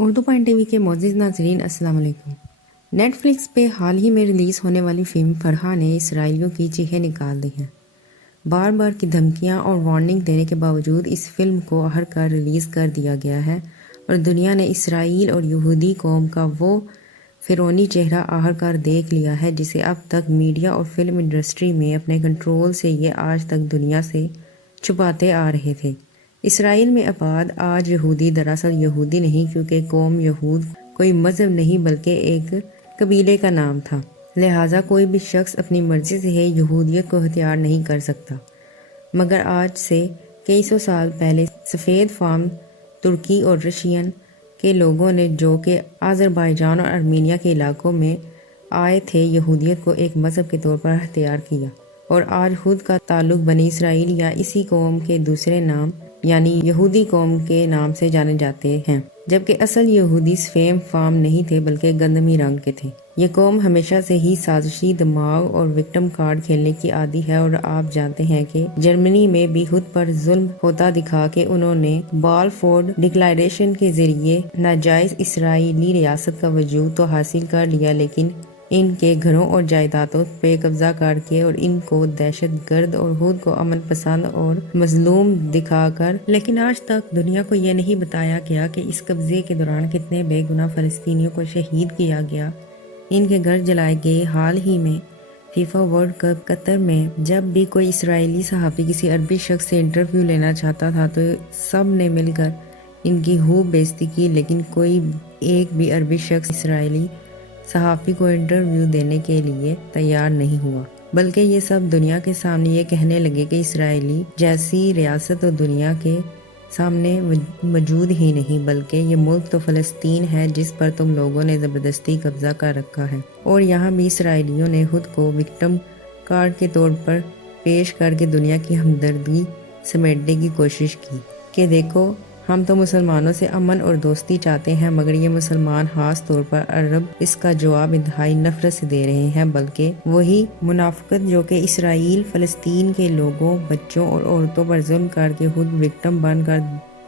Urdu point T V کے معزز ناظرین السلام علیکم۔ نیٹ فلکس پہ حال ہی میں ریلیز ہونے والی فلم فرحہ نے اسرائیلیوں کی چیخیں نکال دی ہیں۔ بار بار کی دھمکیاں اور وارننگ دینے کے باوجود اس فلم کو آخرکار ریلیز کر دیا گیا ہے اور دنیا نے اسرائیل اور یہودی قوم کا وہ فرعونی چہرہ آخرکار دیکھ لیا ہے جسے اب تک میڈیا اور فلم انڈسٹری میں اپنے کنٹرول سے یہ آج تک دنیا سے چھپاتے آ رہے تھے۔ اسرائیل میں آباد آج یہودی دراصل یہودی نہیں، کیونکہ قوم یہود کوئی مذہب نہیں بلکہ ایک قبیلے کا نام تھا، لہٰذا کوئی بھی شخص اپنی مرضی سے یہودیت کو اختیار نہیں کر سکتا۔ مگر آج سے کئی سو سال پہلے سفید فام ترکی اور رشین کے لوگوں نے، جو کہ آذربائیجان اور ارمینیا کے علاقوں میں آئے تھے، یہودیت کو ایک مذہب کے طور پر اختیار کیا اور آج خود کا تعلق بنی اسرائیل یا اسی قوم کے دوسرے نام یعنی یہودی قوم کے نام سے جانے جاتے ہیں، جبکہ اصل یہودی سفید فام نہیں تھے بلکہ گندمی رنگ کے تھے۔ یہ قوم ہمیشہ سے ہی سازشی دماغ اور وکٹم کارڈ کھیلنے کی عادی ہے، اور آپ جانتے ہیں کہ جرمنی میں بھی خود پر ظلم ہوتا دکھا کے انہوں نے بالفور ڈکلریشن کے ذریعے ناجائز اسرائیلی ریاست کا وجود تو حاصل کر لیا، لیکن ان کے گھروں اور جائیدادوں پہ قبضہ کر کے اور ان کو دہشت گرد اور خود کو امن پسند اور مظلوم دکھا کر، لیکن آج تک دنیا کو یہ نہیں بتایا گیا کہ اس قبضے کے دوران کتنے بے گناہ فلسطینیوں کو شہید کیا گیا، ان کے گھر جلائے گئے۔ حال ہی میں فیفا ورلڈ کپ قطر میں جب بھی کوئی اسرائیلی صحافی کسی عربی شخص سے انٹرویو لینا چاہتا تھا تو سب نے مل کر ان کی خوب بےعزتی کی، لیکن کوئی ایک بھی عربی شخص اسرائیلی صحافی کو انٹرویو دینے کے لیے تیار نہیں ہوا، بلکہ یہ سب دنیا کے سامنے یہ کہنے لگے کہ اسرائیلی جیسی ریاست تو دنیا کے سامنے موجود ہی نہیں، بلکہ یہ ملک تو فلسطین ہے جس پر تم لوگوں نے زبردستی قبضہ کر رکھا ہے۔ اور یہاں بھی اسرائیلیوں نے خود کو وکٹم کارڈ کے طور پر پیش کر کے دنیا کی ہمدردی سمیٹنے کی کوشش کی کہ دیکھو ہم تو مسلمانوں سے امن اور دوستی چاہتے ہیں، مگر یہ مسلمان خاص طور پر عرب اس کا جواب انتہائی نفرت سے دے رہے ہیں، بلکہ وہی منافقت جو کہ اسرائیل فلسطین کے لوگوں، بچوں اور عورتوں پر ظلم کر کے خود وکٹم بن کر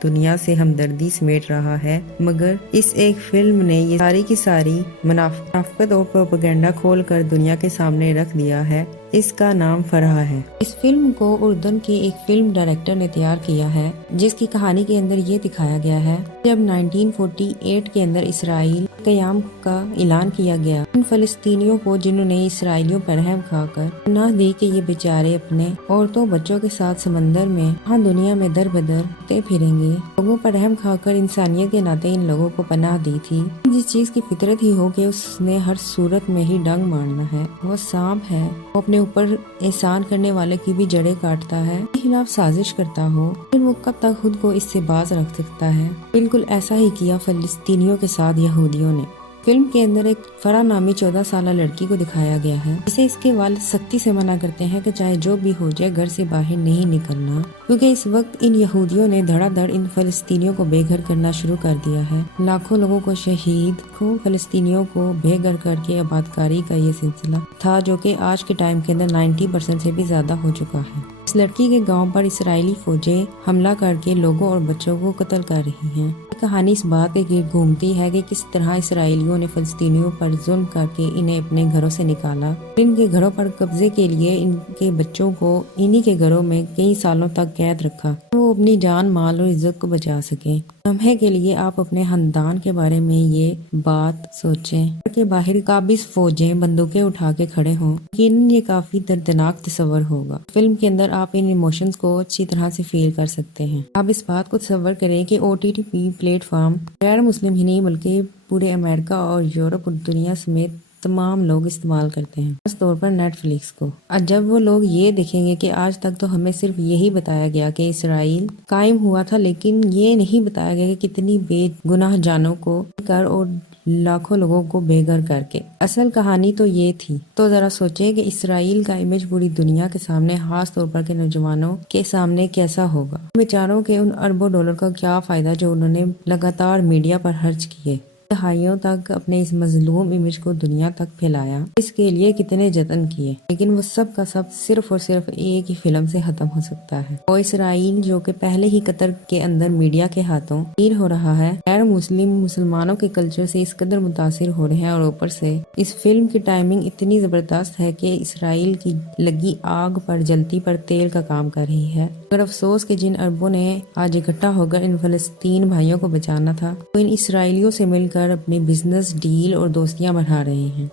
دنیا سے ہمدردی سمیٹ رہا ہے۔ مگر اس ایک فلم نے یہ ساری کی ساری منافقت اور پروپیگنڈا کھول کر دنیا کے سامنے رکھ دیا ہے۔ اس کا نام فرحہ ہے۔ اس فلم کو اردن کے ایک فلم ڈائریکٹر نے تیار کیا ہے، جس کی کہانی کے اندر یہ دکھایا گیا ہے جب 1948 کے اندر اسرائیل قیام کا اعلان کیا گیا، ان فلسطینیوں کو جنہوں نے اسرائیلیوں پر رحم کھا کر پناہ دی کہ یہ بیچارے اپنے عورتوں بچوں کے ساتھ سمندر میں ہاں دنیا میں در بدر ہوتے پھریں گے، لوگوں پر رحم کھا کر انسانیت کے ناطے ان لوگوں کو پناہ دی تھی۔ جس چیز کی فطرت ہی ہو کہ اس نے ہر صورت میں ہی ڈنگ مارنا ہے، وہ سانپ ہے، وہ اپنے اوپر احسان کرنے والے کی بھی جڑیں کاٹتا ہے، کے خلاف سازش کرتا ہو، پھر وہ کب تک خود کو اس سے باز رکھ سکتا ہے۔ بالکل ایسا ہی کیا فلسطینیوں کے ساتھ یہودیوں نے۔ فلم کے اندر ایک فرحہ نامی 14 سالہ لڑکی کو دکھایا گیا ہے جسے اس کے والد سختی سے منع کرتے ہیں کہ چاہے جو بھی ہو جائے گھر سے باہر نہیں نکلنا، کیونکہ اس وقت ان یہودیوں نے دھڑا دھڑ ان فلسطینیوں کو بے گھر کرنا شروع کر دیا ہے۔ لاکھوں لوگوں کو شہید، فلسطینیوں کو بے گھر کر کے آبادکاری کا یہ سلسلہ تھا جو کہ آج کے ٹائم کے اندر 90% سے بھی زیادہ ہو چکا ہے۔ اس لڑکی کے گاؤں پر اسرائیلی فوجیں حملہ کر کے لوگوں اور بچوں کو قتل کر رہی ہیں۔ یہ کہانی اس بات کے گرد گھومتی ہے کہ کس طرح اسرائیلیوں نے فلسطینیوں پر ظلم کر کے انہیں اپنے گھروں سے نکالا، ان کے گھروں پر قبضے کے لیے ان کے بچوں کو انہی کے گھروں میں کئی سالوں تک قید رکھا، وہ اپنی جان مال اور عزت کو بچا سکیں۔ لمحے کے لیے آپ اپنے خاندان کے بارے میں یہ بات سوچیں کہ باہر قابض فوجیں بندوقیں اٹھا کے کھڑے ہوں، یقیناً یہ کافی دردناک تصور ہوگا۔ فلم کے اندر آپ ان ایموشنز کو اچھی طرح سے فیل کر سکتے ہیں۔ آپ اس بات کو تصور کریں کہ OTT پلیٹ فارم غیر مسلم ہی نہیں بلکہ پورے امریکہ اور یورپ اور دنیا سمیت تمام لوگ استعمال کرتے ہیں، خاص طور پر نیٹ فلکس کو۔ اور جب وہ لوگ یہ دیکھیں گے کہ آج تک تو ہمیں صرف یہی بتایا گیا کہ اسرائیل قائم ہوا تھا، لیکن یہ نہیں بتایا گیا کہ کتنی بے گناہ جانوں کو کر اور لاکھوں لوگوں کو بے گھر کر کے اصل کہانی تو یہ تھی، تو ذرا سوچیں کہ اسرائیل کا امیج پوری دنیا کے سامنے، خاص طور پر کے نوجوانوں کے سامنے کیسا ہوگا۔ بیچاروں کے ان اربوں ڈالر کا کیا فائدہ جو انہوں نے لگاتار میڈیا پر خرچ کیے، دہائیوں تک اپنے اس مظلوم امیج کو دنیا تک پھیلایا، اس کے لیے کتنے جتن کیے، لیکن وہ سب کا سب صرف اور صرف ایک ہی فلم سے ختم ہو سکتا ہے۔ وہ اسرائیل جو کہ پہلے ہی قطر کے اندر میڈیا کے ہاتھوں تیر ہو رہا ہے، غیر غیر مسلمانوں کے کلچر سے اس قدر متاثر ہو رہے ہیں، اور اوپر سے اس فلم کی ٹائمنگ اتنی زبردست ہے کہ اسرائیل کی لگی آگ پر جلتی پر تیل کا کام کر رہی ہے۔ مگر افسوس کہ جن اربوں نے آج اکٹھا ہو کر ان فلسطین بھائیوں کو بچانا تھا، وہ ان اسرائیلیوں سے مل کر اپنے بزنس ڈیل اور دوستیاں بڑھا رہے ہیں۔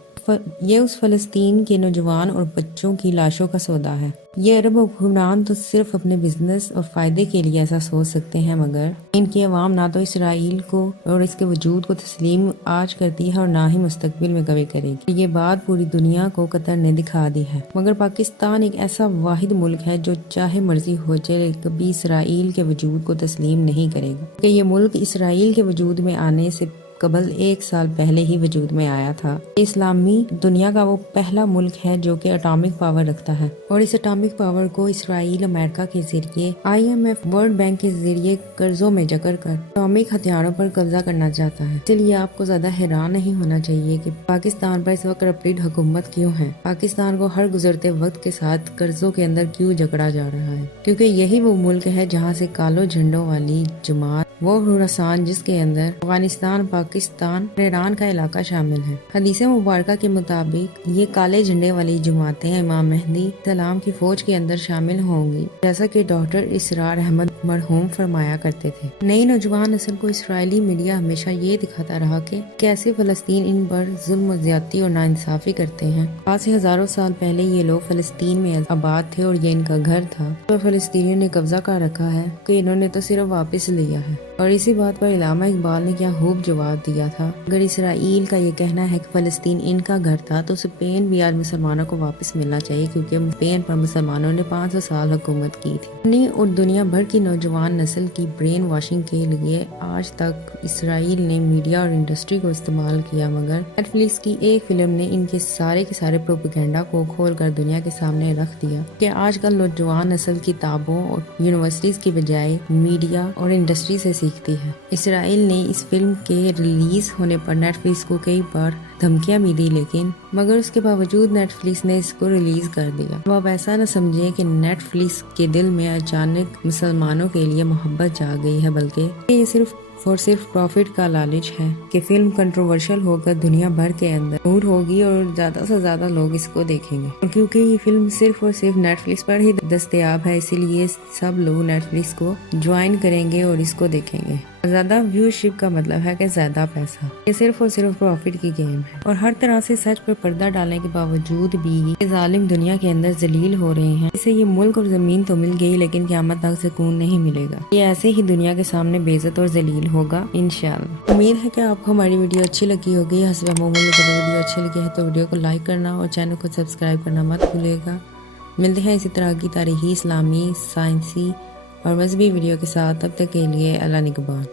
یہ اس فلسطین کے نوجوان اور بچوں کی لاشوں کا سودا ہے۔ یہ عرب حکمران تو صرف اپنے بزنس اور فائدے کے لیے ایسا سوچ سکتے ہیں، مگر ان کی عوام نہ تو اسرائیل کو اور اس کے وجود کو تسلیم آج کرتی ہے اور نہ ہی مستقبل میں کبھی کرے گی۔ یہ بات پوری دنیا کو قطر نے دکھا دی ہے۔ مگر پاکستان ایک ایسا واحد ملک ہے جو چاہے مرضی ہو جائے کبھی اسرائیل کے وجود کو تسلیم نہیں کرے گا، کہ یہ ملک اسرائیل کے وجود میں آنے سے قبل 1 سال پہلے ہی وجود میں آیا تھا۔ اسلامی دنیا کا وہ پہلا ملک ہے جو کہ اٹامک پاور رکھتا ہے، اور اس اٹامک پاور کو اسرائیل امریکہ کے ذریعے IMF ورلڈ بینک کے ذریعے قرضوں میں جکڑ کر اٹامک ہتھیاروں پر قبضہ کرنا چاہتا ہے۔ اس لیے آپ کو زیادہ حیران نہیں ہونا چاہیے کہ پاکستان پر اس وقت کرپٹڈ حکومت کیوں ہے، پاکستان کو ہر گزرتے وقت کے ساتھ قرضوں کے اندر کیوں جکڑا جا رہا ہے، کیونکہ یہی وہ ملک ہے جہاں سے کالو جھنڈوں والی جماعت وہ خراسان، جس کے اندر افغانستان، پاکستان اور ایران کا علاقہ شامل ہے۔ حدیث مبارکہ کے مطابق یہ کالے جھنڈے والی جماعتیں امام مہدی السلام کی فوج کے اندر شامل ہوں گی، جیسا کہ ڈاکٹر اسرار احمد مرحوم فرمایا کرتے تھے۔ نئی نوجوان نسل کو اسرائیلی میڈیا ہمیشہ یہ دکھاتا رہا کہ کیسے فلسطین ان پر ظلم و زیادتی اور ناانصافی کرتے ہیں۔ آج سے ہزاروں سال پہلے یہ لوگ فلسطین میں آباد تھے اور یہ ان کا گھر تھا، اور فلسطینیوں نے قبضہ کر رکھا ہے کہ انہوں نے تو صرف واپس لیا ہے۔ اور اسی بات پر علامہ اقبال نے کیا خوب جواب دیا تھا، اگر اسرائیل کا یہ کہنا ہے کہ فلسطین ان کا گھر تھا تو اسپین بھی آج مسلمانوں کو واپس ملنا چاہیے، کیونکہ اسپین پر مسلمانوں نے 500 سال حکومت کی تھی۔ اور دنیا بھر کی نوجوان نسل کی برین واشنگ کے لیے آج تک اسرائیل نے میڈیا اور انڈسٹری کو استعمال کیا، مگر نیٹ فلکس کی ایک فلم نے ان کے سارے پروپیگنڈا کو کھول کر دنیا کے سامنے رکھ دیا کہ آج کل نوجوان نسل کتابوں اور یونیورسٹیز کی بجائے میڈیا اور انڈسٹری سے سیکھتی ہے۔ اسرائیل نے اس فلم کے ریلیز ہونے پر نیٹ فلکس کو کئی بار دھمکیاں بھی دی، لیکن مگر اس کے باوجود نیٹ فلکس نے اس کو ریلیز کر دیا۔ وہ اب ایسا نہ سمجھے کہ نیٹ فلکس کے دل میں اچانک مسلمانوں کے لیے محبت جا گئی ہے، بلکہ یہ صرف پروفٹ کا لالچ ہے کہ فلم کنٹروورشل ہو کر دنیا بھر کے اندر مشہور ہوگی اور زیادہ سے زیادہ لوگ اس کو دیکھیں گے، اور کیونکہ یہ فلم صرف اور صرف نیٹ فلکس پر ہی دستیاب ہے، اسی لیے سب لوگ نیٹ فلکس کو جوائن کریں گے اور اس کو دیکھیں گے۔ زیادہ ویورشپ کا مطلب ہے کہ زیادہ پیسہ۔ یہ صرف اور صرف پروفٹ کی گیم ہے، اور ہر طرح سے سچ پر پردہ ڈالنے کے باوجود بھی یہ ظالم دنیا کے اندر ذلیل ہو رہے ہیں۔ اسے یہ ملک اور زمین تو مل گئی، لیکن قیامت تک سکون نہیں ملے گا۔ یہ ایسے ہی دنیا کے سامنے بے عزت اور ذلیل ہوگا انشاءاللہ۔ امید ہے کہ آپ کو ہماری ویڈیو اچھی لگی ہوگی۔ حسب معمول اگر ویڈیو اچھی لگی ہے تو ویڈیو کو لائک کرنا اور چینل کو سبسکرائب کرنا مت بھولیے گا۔ ملتے ہیں اسی طرح کی تاریخی، اسلامی، سائنسی اور مذہبی ویڈیو کے ساتھ، تب تک کے لیے اللہ نگہبان۔